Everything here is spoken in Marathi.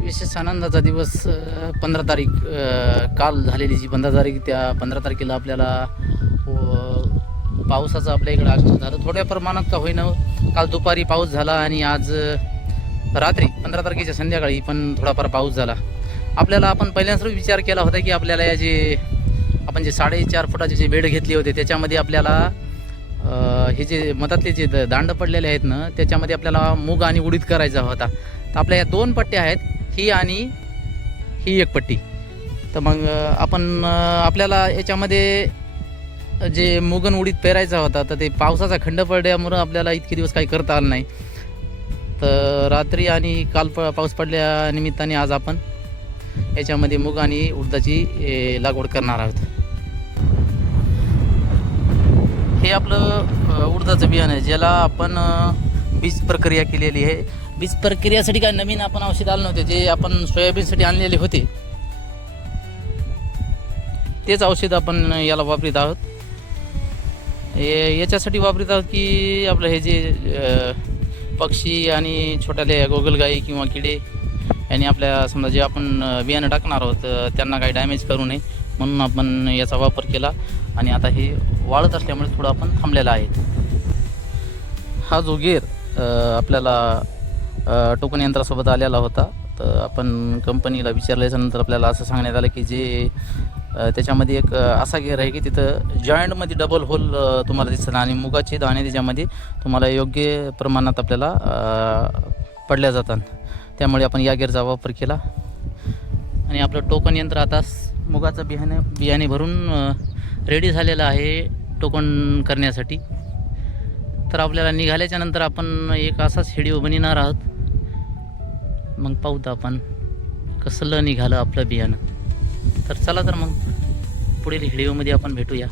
विशेष आनंदाचा दिवस 15 तारीख काल झालेली जी 15 तारीख, त्या 15 तारखेला आपल्याला पावसाचं आपल्या इकडं आगमन झालं. थोड्या प्रमाणात का होईना, काल दुपारी पाऊस झाला आणि आज रात्री 15 तारखेच्या संध्याकाळी पण थोडाफार पाऊस झाला. आपल्याला आपण पहिल्यांदाच विचार केला होता की आपल्याला या जे आपण जे 4.5 फुटाचे जे बेड घेतले होते त्याच्यामध्ये आपल्याला हे जे मधातले जे दांड पडलेले आहेत ना, त्याच्यामध्ये आपल्याला मूग आणि उडीद करायचा होता. तर आपल्या या 2 पट्ट्या आहेत, ही आणि ही एक पट्टी. तर मग आपण आपल्याला याच्यामध्ये जे मूग उडीद पेरायचा होता, तर ते पावसाचा खंड पडल्यामुळं आपल्याला इतके दिवस काही करता आलं नाही. तर रात्री आणि काल पाऊस पडल्या निमित्ताने आज आपण याच्यामध्ये मूग आणि उडदाची लागवड करणार आहोत. हे आपलं उडदाचं बियाणं आहे, ज्याला आपण बीज प्रक्रिया केलेली आहे. बीज प्रक्रियासाठी काय नवीन आपण औषध आलं नव्हते, जे आपण सोयाबीनसाठी आणलेले होते तेच औषध आपण याला वापरीत आहोत. याच्यासाठी वापरीत आहोत की आपलं हे जे पक्षी आणि छोट्याले गोगलगाई किंवा किडे यांनी आपल्या समजा जे आपण बियाणं टाकणार आहोत त्यांना काही डॅमेज करू नये म्हणून आपण याचा वापर केला. आणि आता हे वाळत असल्यामुळे थोडं आपण थांबलेला आहे. हा जो गेर आपल्याला टोकन यंत्रासोबत आलेला होता, तर आपण कंपनीला विचारल्याच्यानंतर आपल्याला असं सांगण्यात आलं की जे त्याच्यामध्ये एक असा गेअर आहे की तिथं जॉईंटमध्ये डबल होल तुम्हाला दिसतं आणि मुगाचे दाणे त्याच्यामध्ये तुम्हाला योग्य प्रमाणात आपल्याला पडल्या जातात. त्यामुळे आपण या गेअरचा वापर केला आणि आपलं टोकन यंत्र आता मुगाचं बियाणे भरून रेडी झालेलं आहे टोकन करण्यासाठी. तर आपल्याला निघाल्याच्या नंतर आपण एक असाच व्हिडिओ बनवणार आहोत. मग पाहूत आपण कसलं निघालं आपलं बियाणं. तर चला, तर मग पुढील व्हिडिओमध्ये आपण भेटूया.